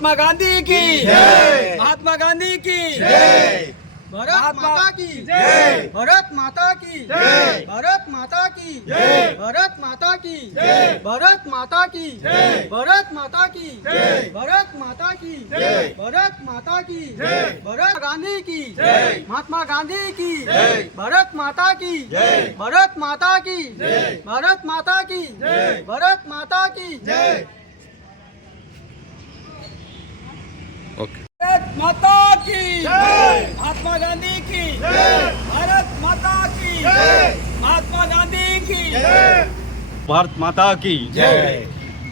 महात्मा गांधी की महात्मा गांधी की भारत माता की जय। भारत माता की जय। भारत माता की जय। भारत माता की जय। भारत माता की जय। भारत माता की जय। भारत माता की जय। भारत माता की जय। भारत गांधी की जय। महात्मा गांधी की जय। भारत माता की जय। भारत माता की जय। भारत माता की जय। भारत माता की जय ఓకే भारत माता की महात्मा गांधी की भारत माता की महात्मा गांधी की భారత్ మాతాకి జై.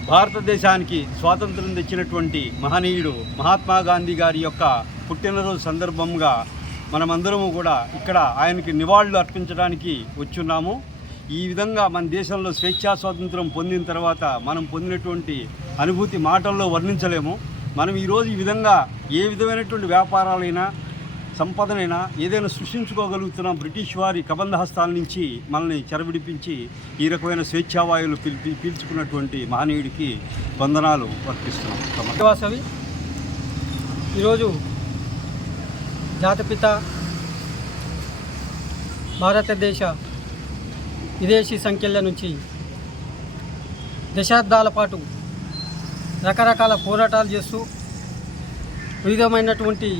భారతదేశానికి స్వాతంత్రం తెచ్చినటువంటి మహనీయుడు మహాత్మా గాంధీ గారి యొక్క పుట్టినరోజు సందర్భంగా మనమందరము కూడా ఇక్కడ ఆయనకి నివాళులు అర్పించడానికి వచ్చున్నాము ఈ విధంగా మన దేశంలో స్వేచ్ఛా స్వాతంత్రం పొందిన తర్వాత మనం పొందినటువంటి అనుభూతి మాటల్లో వర్ణించలేము మనం ఈరోజు ఈ విధంగా ఏ విధమైనటువంటి వ్యాపారాలైనా సంపదనైనా ఏదైనా సృష్టించుకోగలుగుతున్నాం బ్రిటిష్ వారి కబంధ హస్తాల నుంచి మనల్ని చెరవిడిపించి ఈ రకమైన స్వేచ్ఛావాయువులు పిలిపి పీల్చుకున్నటువంటి మహనీయుడికి వందనాలు వర్తిస్తున్నాం వాసవి ఈరోజు జాతపిత భారతదేశ విదేశీ సంఖ్యల నుంచి దశాబ్దాల పాటు రకరకాల పోరాటాలు చేస్తూ వివిధమైనటువంటి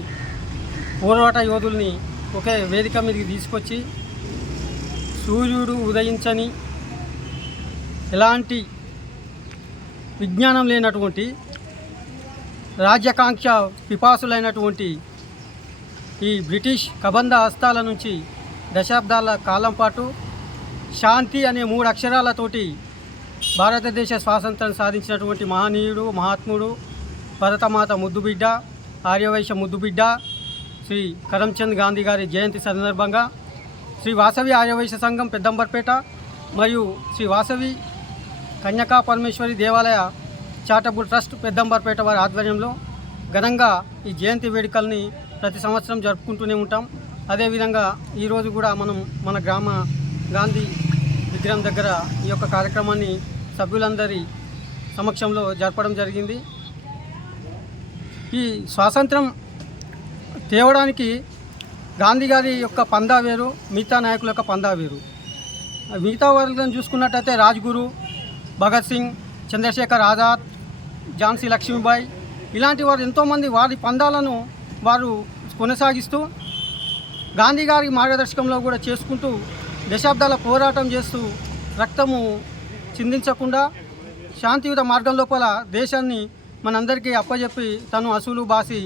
పోరాట యోధుల్ని ఒకే వేదిక మీదకి తీసుకొచ్చి సూర్యుడు ఉదయించని ఎలాంటి విజ్ఞానం లేనటువంటి రాజ్యాకాంక్ష పిపాసులైనటువంటి ఈ బ్రిటిష్ కబంధ హస్తాల నుంచి దశాబ్దాల కాలం పాటు శాంతి అనే మూడు అక్షరాలతోటి భారతదేశ స్వాతంత్రం సాధించినటువంటి మహనీయుడు మహాత్ముడు భరతమాత ముద్దుబిడ్డ ఆర్యవైశ్య ముద్దుబిడ్డ శ్రీ కరమ్చంద్ గాంధీ గారి జయంతి సందర్భంగా శ్రీ వాసవి ఆర్యవైశ్య సంఘం పెద్దంబర్పేట మరియు శ్రీ వాసవి కన్యకా పరమేశ్వరి దేవాలయ చాటబుల్ ట్రస్ట్ పెద్దంబర్పేట వారి ఆధ్వర్యంలో ఘనంగా ఈ జయంతి వేడుకల్ని ప్రతి సంవత్సరం జరుపుకుంటూనే ఉంటాం. అదేవిధంగా ఈరోజు కూడా మనం మన గ్రామ గాంధీ మందిరం దగ్గర ఈ యొక్క కార్యక్రమాన్ని సభ్యులందరి సమక్షంలో జరపడం జరిగింది. ఈ స్వాతంత్రం తేవడానికి గాంధీ గారి యొక్క పందా వేరు మిగతా నాయకుల యొక్క పందా వేరు. మిగతా వాళ్ళని చూసుకున్నట్టయితే రాజ్గురు భగత్ సింగ్ చంద్రశేఖర్ ఆజాద్ ఝాన్సీ లక్ష్మీబాయి ఇలాంటి వారు ఎంతోమంది వారి పందాలను వారు కొనసాగిస్తూ గాంధీ గారి మార్గదర్శకంలో కూడా చేసుకుంటూ దశాబ్దాల పోరాటం చేస్తూ రక్తము చిందించకుండా శాంతియుత మార్గం లోపల దేశాన్ని మనందరికీ అప్పజెప్పి తను అసూలు బాసి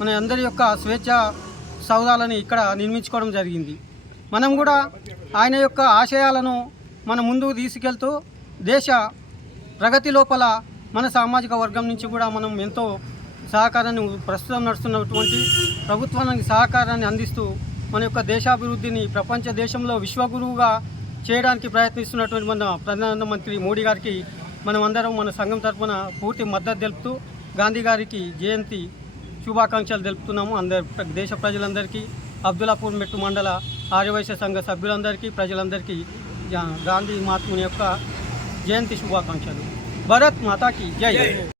మన అందరి యొక్క స్వేచ్ఛ సౌదాలని ఇక్కడ నిర్మించుకోవడం జరిగింది. మనం కూడా ఆయన యొక్క ఆశయాలను మన ముందుకు తీసుకెళ్తూ దేశ ప్రగతి లోపల మన సామాజిక వర్గం నుంచి కూడా మనం ఎంతో సహకారాన్ని ప్రస్తుతం నడుస్తున్నటువంటి ప్రభుత్వానికి సహకారాన్ని అందిస్తూ మన యొక్క దేశాభివృద్ధిని ప్రపంచ దేశంలో విశ్వగురువుగా చేయడానికి ప్రయత్నిస్తున్నటువంటి మన ప్రధానమంత్రి మోడీ గారికి మనం అందరం మన సంఘం తరఫున పూర్తి మద్దతు తెలుపుతూ గాంధీ గారికి జయంతి శుభాకాంక్షలు తెలుపుతున్నాము అందరి దేశ ప్రజలందరికీ అబ్దుల్లాపూర్ మెట్టు మండల ఆర్యవైశ్య సంఘ సభ్యులందరికీ ప్రజలందరికీ గాంధీ మహాత్ముని యొక్క జయంతి శుభాకాంక్షలు. భరత్ మాతాకి జై!